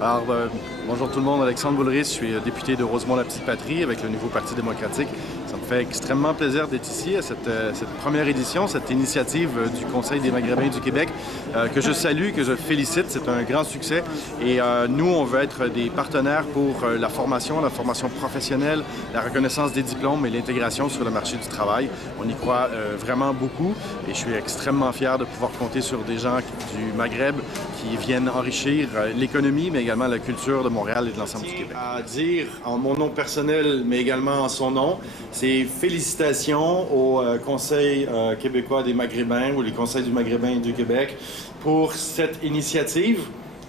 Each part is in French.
Alors, bonjour tout le monde, Alexandre Boulris, je suis député de Rosemont-la-Petite-Patrie avec le nouveau Parti démocratique. Ça me fait extrêmement plaisir d'être ici à cette première édition, cette initiative du Conseil des Maghrébins du Québec, que je salue, que je félicite. C'est un grand succès et nous, on veut être des partenaires pour la formation professionnelle, la reconnaissance des diplômes et l'intégration sur le marché du travail. On y croit vraiment beaucoup et je suis extrêmement fier de pouvoir compter sur des gens du Maghreb qui viennent enrichir l'économie, mais également la culture de Montréal et de l'ensemble du Québec. À dire en mon nom personnel, mais également en son nom, c'est félicitations au Conseil québécois des Maghrébins ou les Conseils du Maghrébin du Québec pour cette initiative,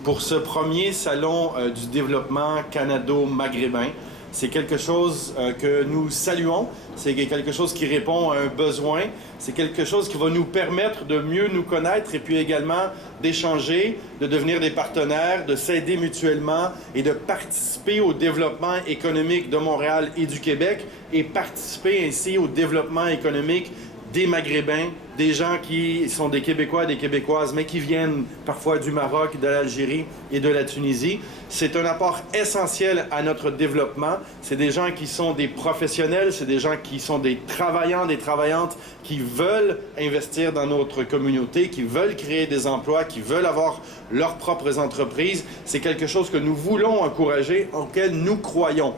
pour ce premier salon du développement canado-maghrébin. C'est quelque chose que nous saluons, c'est quelque chose qui répond à un besoin, c'est quelque chose qui va nous permettre de mieux nous connaître et puis également d'échanger, de devenir des partenaires, de s'aider mutuellement et de participer au développement économique de Montréal et du Québec et participer ainsi au développement économique des Maghrébins, des gens qui sont des Québécois, des Québécoises, mais qui viennent parfois du Maroc, de l'Algérie et de la Tunisie. C'est un apport essentiel à notre développement. C'est des gens qui sont des professionnels, c'est des gens qui sont des travaillants, des travaillantes qui veulent investir dans notre communauté, qui veulent créer des emplois, qui veulent avoir leurs propres entreprises. C'est quelque chose que nous voulons encourager, auquel nous croyons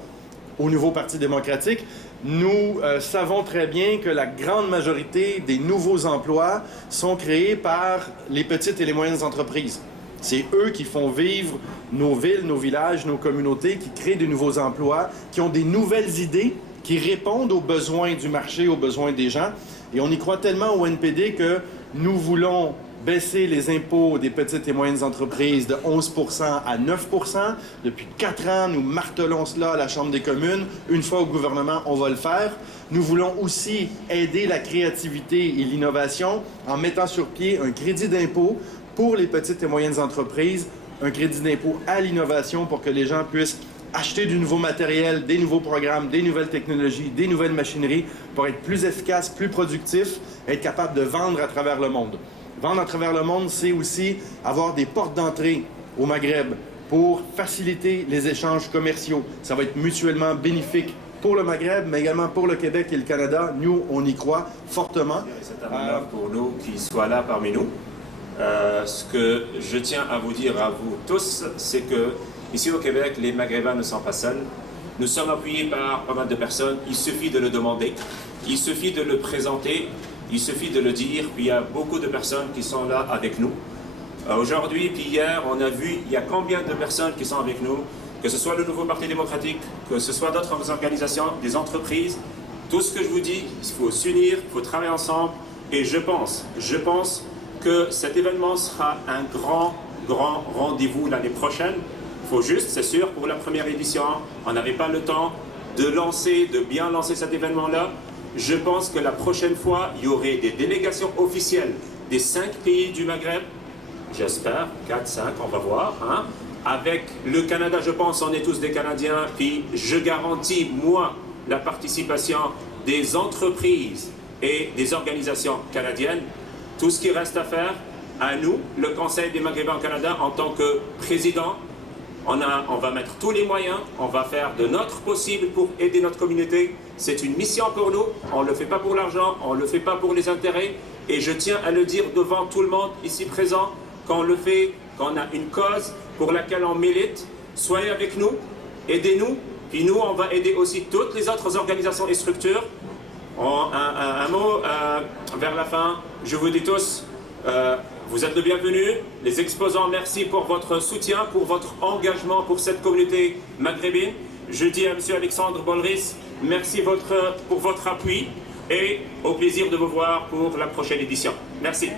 au nouveau Parti démocratique. Nous savons très bien que la grande majorité des nouveaux emplois sont créés par les petites et les moyennes entreprises. C'est eux qui font vivre nos villes, nos villages, nos communautés, qui créent de nouveaux emplois, qui ont des nouvelles idées, qui répondent aux besoins du marché, aux besoins des gens. Et on y croit tellement au NPD que nous voulons baisser les impôts des petites et moyennes entreprises de 11 % à 9 %. Depuis 4 ans, nous martelons cela à la Chambre des communes. Une fois au gouvernement, on va le faire. Nous voulons aussi aider la créativité et l'innovation en mettant sur pied un crédit d'impôt pour les petites et moyennes entreprises, un crédit d'impôt à l'innovation pour que les gens puissent acheter du nouveau matériel, des nouveaux programmes, des nouvelles technologies, des nouvelles machineries pour être plus efficaces, plus productifs, être capable de vendre à travers le monde. Vendre à travers le monde, c'est aussi avoir des portes d'entrée au Maghreb pour faciliter les échanges commerciaux. Ça va être mutuellement bénéfique pour le Maghreb, mais également pour le Québec et le Canada. Nous, on y croit fortement. C'est un honneur pour nous qu'il soit là parmi nous. Ce que je tiens à vous dire à vous tous, c'est que ici au Québec, les Maghrébins ne sont pas seuls. Nous sommes appuyés par pas mal de personnes. Il suffit de le demander, il suffit de le présenter. Il suffit de le dire, puis il y a beaucoup de personnes qui sont là avec nous. Aujourd'hui, puis hier, on a vu, il y a combien de personnes qui sont avec nous, que ce soit le nouveau Parti démocratique, que ce soit d'autres organisations, des entreprises. Tout ce que je vous dis, il faut s'unir, il faut travailler ensemble. Et je pense que cet événement sera un grand rendez-vous l'année prochaine. Il faut juste, c'est sûr, pour la première édition, on n'avait pas le temps de bien lancer cet événement-là. Je pense que la prochaine fois, il y aurait des délégations officielles des 5 pays du Maghreb. J'espère, 4, 5, on va voir. Hein. Avec le Canada, je pense, on est tous des Canadiens. Puis je garantis, moi, la participation des entreprises et des organisations canadiennes. Tout ce qui reste à faire, à nous, le Conseil des Maghrébins au Canada, en tant que président, on va mettre tous les moyens, on va faire de notre possible pour aider notre communauté. C'est une mission pour nous, on ne le fait pas pour l'argent, on ne le fait pas pour les intérêts. Et je tiens à le dire devant tout le monde ici présent, quand on le fait, quand on a une cause pour laquelle on milite, soyez avec nous, aidez-nous, puis nous on va aider aussi toutes les autres organisations et structures. Un mot vers la fin, je vous dis tous, vous êtes le bienvenu, les exposants, merci pour votre soutien, pour votre engagement pour cette communauté maghrébine. Je dis à M. Alexandre Boulris, merci pour votre appui et au plaisir de vous voir pour la prochaine édition. Merci.